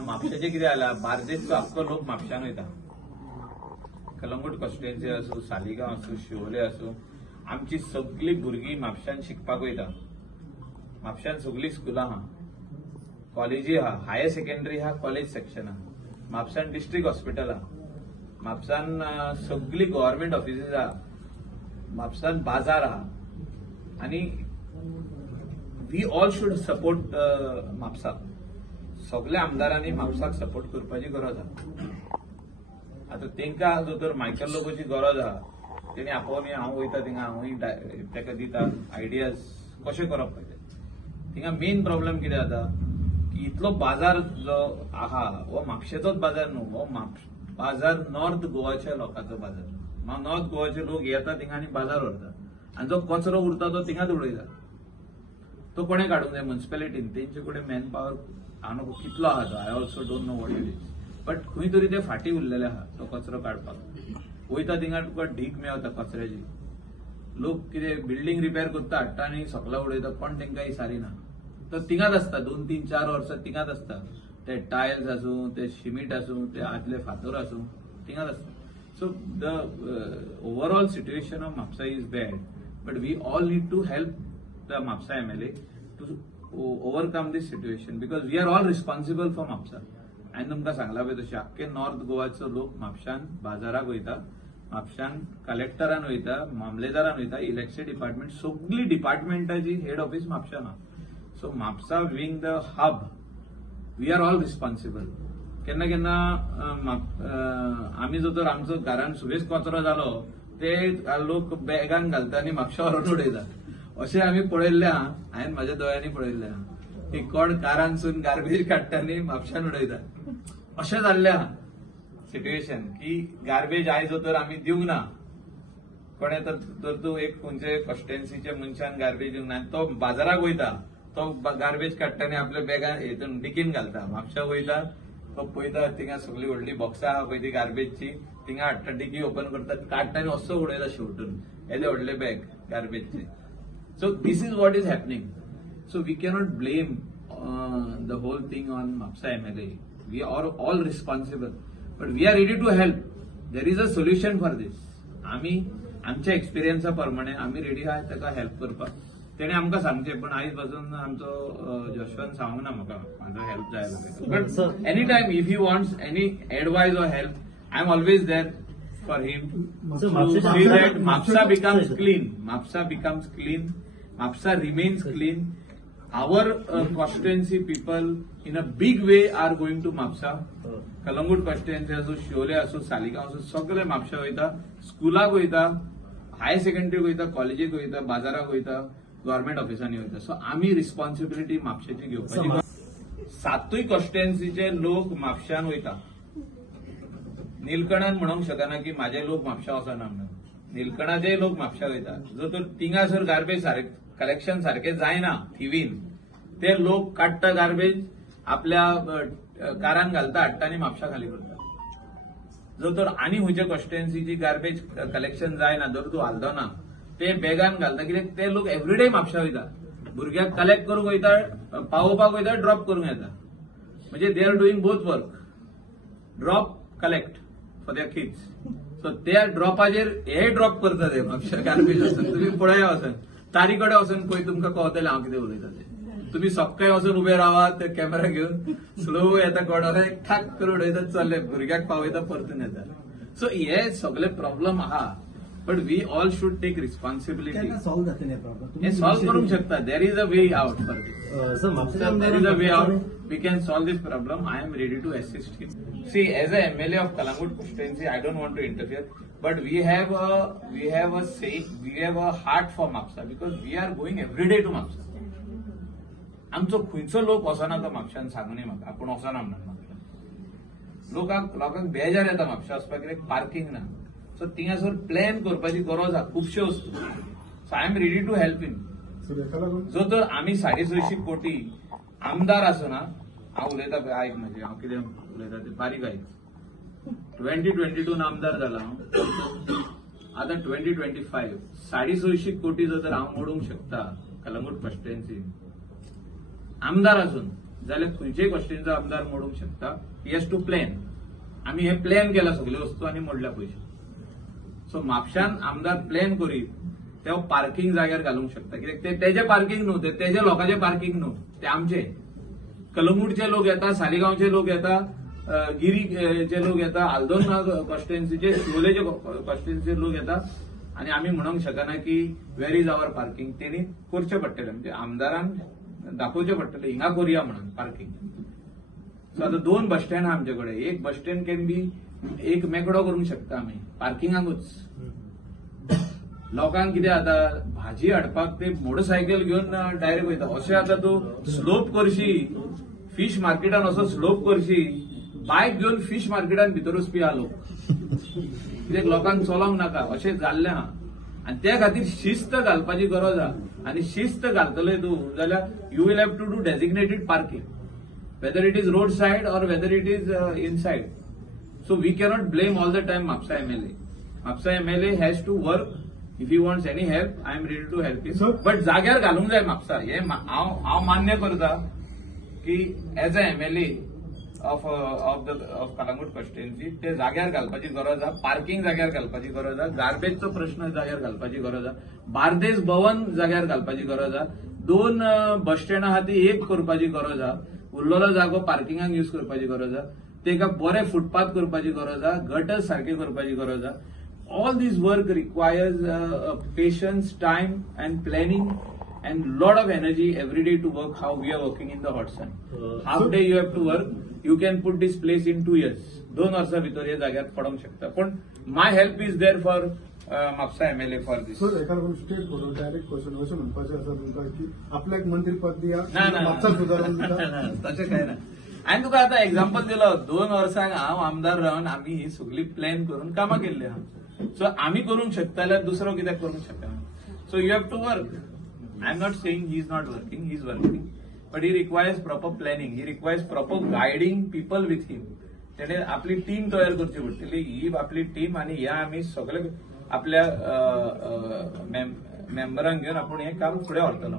म्हापशेचे कितें जाला बार्देसचो आख्खो लोक म्हापशान वयता. कलंगूट कॉन्स्टिट्युएन्सी आसूं, सालिगांव आसूं, शिवोले आसूं, आमची सगळी भुरगीं म्हापशान शिकपाक वयता. म्हापशान सगळी स्कुलां आहा, कॉलेजी आहा, हायर सेकंडरी आहा, कॉलेज सेक्शन आहा. म्हापशान डिस्ट्रिक्ट हॉस्पिटल आहा, म्हापशान सगळी गव्हर्नमेंट ऑफिसीस आहा, म्हापशान बाजार आहा. आनी we all should support Mapusa. सगळ्या आमदारांनी म्हापसाक सपोर्ट करपाची गरज आहा. आता तेंका जो तर मायकल लोबोची गरज आहा, तेणी आपोवनी हांव वयता थिंगा, हांवूय तेका दिता आयडियाज कशें करप पाहिजे. थिंगा मेन प्रॉब्लेम कितें जाता की इतलो बाजार जो आहा हो म्हापशेचोच बाजार न्हू, हो बाजार नॉर्थ गोवाच्या लोकांचो बाजार. नॉर्थ गोवाचे लोक येता थिंगा आनी बाजार व्हरता, आनी जो कचरो उरता तो थिंगाच उडयता. तो कोणें काडूंक जाय? म्युन्सिपालिटीन. तेंचे कडेन मॅन पॉवर हांव कितलो आहा तो, I also don't know what it is, but खंय तरी ते फाटी उरलेले आहा तो कचरो काडपाक. वयता थिंगा तुका ढीक मेळटा कचऱ्याची. लोक कितें बिल्डींग रिपेर करता, हाडटा आनी सकला उडयता, कोण तेंकां विचारिना. तो थिंगाच आसता 2-3-4 वर्सां थिंगाच आसता. ते टायल्स आसूं, ते सिमीट आसूं, ते आदले फातर आसूं, थिंगाच आसता. So the overall situation of Mapusa is bad, but we all need to help the Mapusa MLA to overcome this situation, because we are all responsible for Mapusa. हांवें तुमकां सांगला पळय तशें आख्खे नॉर्थ गोवाचो लोक म्हापशान बाजाराक वयता, म्हापशान कलेक्टरान वयता, मामलेदारान वयता, इलेक्शन डिपार्टमेंट, सगळी डिपार्टमेंटाची हेड ऑफिस म्हापशान आहा. So Mapusa being the hub, we are all responsible. केन्ना केन्ना आमी जो तर आमचो घरान सुबेज कचरो जालो ते लोक बॅगान घालता आनी म्हापशा व्हरून उडयता. अशें आमी पळयल्लें आहा, हांवें म्हाज्या दोळ्यांनी पळयल्लें आहा की कोण कारांसून गार्बेज काडटा आनी म्हापशान उडयता. अशें जाल्लें आहा सिच्युएशन की गार्बेज आयज तर आमी दिवंक ना. कोणें तर तूं एक खंयचे कॉन्स्टिट्युएन्सीच्या मनशान गार्बेज दिवंक ना, तो बाजाराक वयता, तो गार्बेज काडटा आनी आपल्या बॅगान हेतून डिकीन घालता. म्हापशा वयता, तो पळयता थिंगा सगळी व्हडली बॉक्सां आहा पळय ती गार्बेजची, थिंगा हाडटा, डिकी ओपन करता, काडटा आनी असो उडयता शेवटून येदे व्हडले बॅग गार्बेजचे. So this is what is happening. So we cannot blame the whole thing on Mapsa MLA. We are all responsible, but we are ready to help. There is a solution for this. आम्ही आमच्या एक्सपिरियन्सा प्रमाणे आम्ही ready आहात ताका help करपाक. तेणे आमकां सांगचें, पण आयज पासून आमचो जशवंत सांगूंक ना म्हाका म्हाजो हेल्प जाय लागेल. But any time if he wants any advice or help, I am always there for him to see that Mapusa becomes clean. Mapusa becomes clean. Mapusa remains clean. Our constituency people in a big way are going to Mapsa. Kalangut constituency aso, Shiole aso, Saligaon aso, सगळे म्हापशा वयता, स्कुलाक वयता, higher secondary वयता, कॉलेजीक वयता, बाजाराक वयता, government ऑफिसांनी वयता. सो आमी रिस्पॉन्सिबिलिटी म्हापशेची घेवपाची. 7 कॉन्स्टिट्युएन्सीचे लोक म्हापशान वयता. निलकणान म्हणूंक शकना की म्हाजे लोक म्हापशा वचना म्हणून. निलकणाचे लोक म्हापशा वयता. जो तर थिंगासर गार्बेज कलेक्शन सारखे जायना थिवीन, ते लोक काडटा गार्बेज, आपल्या कारान घालता, हाडटा आनी म्हापशा खाली करता. जो तर आनी खंयच्या कॉन्स्टिट्युएन्सीची गार्बेज कलेक्शन जायना, जर तूं हालतो ना, ते बॅगान घालता. कित्याक ते लोक एवरीडे म्हापशा वयता, भुरग्याक कलेक्ट करूंक वयता, पावोवपाक वयता, ड्रॉप करूंक येता. म्हणजे they are doing both work, drop collect for their kids. So त्या ड्रॉपाचेर हे ड्रॉप करता ते म्हापशा गार्बेज वचून. तुमी पळया वचून तारी कडेन वचून पळय, तुमकां कळटलें हांव कितें उलयता तें. तुम्ही सकाळी वचून उबे रावा, ते कॅमेरा घेऊन स्लो येता, कोणाला ठाक करून उडयता, चल्ले भुरग्याक पावयता, परतून येता. सो हे सगळे प्रॉब्लेम आहा, but we all should take responsibility. हे सॉल्व करूंक शकता. There is a way out for this. There is a way out. We can solve this problem. I am ready to assist him. See, as a MLA of Kalangut constituency, I don't want to interfere, but we have a heart for Mapsa, because we are going every day to Mapsa. आमचो खंयचो लोक वचना तो म्हापशान सांगूनी म्हाका, आपूण वचना म्हणून. म्हापशान लोकांक बेजार येता म्हापशा वचपाक, कित्याक पार्किंग ना. सो थिंगासर प्लॅन करपाची गरज आहा खुबश्यो वस्तू. So I am ready to help him. जो तर आमी 650 कोटी आमदार आसना, हांव उलयता पळय, आयक म्हाजें, हांव कितें उलयता तें बारीक आयक. 2022 आमदार जाला हांव. आतां 2025 650 कोटी जर हांव मोडूंक शकता कलंगूट कॉन्स्टिट्युएन्सी आमदार असून, जाल्यार खंयचेय कॉन्स्टिट्युएन्सीचो आमदार मोडूंक शकता. He has to plan. आमी हे प्लॅन केला सगल्यो वस्तू आनी मोडल्या पयशे. सो म्हापशान आमदार प्लॅन करीत तेव्हा पार्किंग जाग्यार घालूंक शकता. कित्याक ते तेजे पार्किंग न्हू, ते तेजे लोकांचे पार्किंग न्हू, ते आमचे. कलंगूटचे लोक येता, सालिगांवचे लोक येता, गिरीचे लोक येता, आल्दोना कॉन्स्टिट्युएन्सीचे, शिवोलेचे कॉन्स्टिट्युएन्सीचे लोक येता आणि आम्ही म्हणूंक शकना की वेर इज आवर पार्किंग. तेणी करचें पडटलें, म्हणजे आमदारान दाखोवचें पडटलें हिंगा करुया म्हणून पार्किंग. सो आतां 2 बस स्टँड आहा आमचे कडेन. एक बस स्टँड कॅन बी एक मेकडो करूंक शकता आमी पार्किंगाकूच. लोकांक कितें जाता, भाजी हाडपाक ते मोटरसायकल घेवन डायरेक्ट वयता. अशें आतां तूं स्लोप करशी, फीश मार्केटान असो स्लोप करशी, बायक घेवन फीश मार्केटान भितर वचपी आहा लोक. कित्याक लोकांक चलोंक नाका अशें जाल्लें आहा. आनी त्या खातीर शिस्त घालपाची गरज आहा. आनी शिस्त घालतले तूं जाल्यार you will have to do designated parking, whether it is road side और whether it is inside. So we cannot blame all the time Mapusa MLA. Mapusa MLA has to work. If he wants any help, I am ready to help him. But जाग्यार घालूंक जाय म्हापसा. हे हांव मान्य करता की as a MLA of Calangute constituency ते जाग्यार घालपाची गरज आहा. पार्किंग जाग्यार घालपाची गरज आहा. गार्बेजचो प्रश्न जाग्यार घालपाची गरज आहा. बार्देस भवन जाग्यार घालपाची गरज आहा. 2 बस स्टँड आहा ती एक करपाची गरज आहा. उरलेलो जागो पार्किंगाक यूज करपाची गरज आहा. तेका बरे फुटपाथ करपाची गरज आहा. गटर्स सारखे करपाची गरज आहा. All this work requires patience, time and planning and lot of energy every day to work how we are working in the hot sun. Half day you have to work. You can put this place in 2 years. 2 वर्सां भितर हे जाग्यार पडोंक शकता. पण my help is there for Mapusa MLA for this. Sir एका state करून direct question अशें म्हणपाचें आसा तुमकां की आपल्याक मंत्री पद दिया, ना म्हापसा सुदारून दिता. तशें काय ना. हांवें तुका आतां एक्झाम्पल दिलो. 2 वर्सांक हांव आमदार रावन आमी ही सगळी प्लॅन करून कामां केल्ली आहा. सो आम्ही करूंक शकता जाल्यार दुसरो कित्याक करूंक शकना. So you have to work. I am not saying he is not working, he is working. But he requires proper planning. He requires proper guiding people with him. तेणे आपली टीम तयार करची पडटली. ही आपली टीम आणि ह्या आम्ही सगळे आपल्या मेंबरांक घेवन आपण हे काम फुडें व्हरतलो.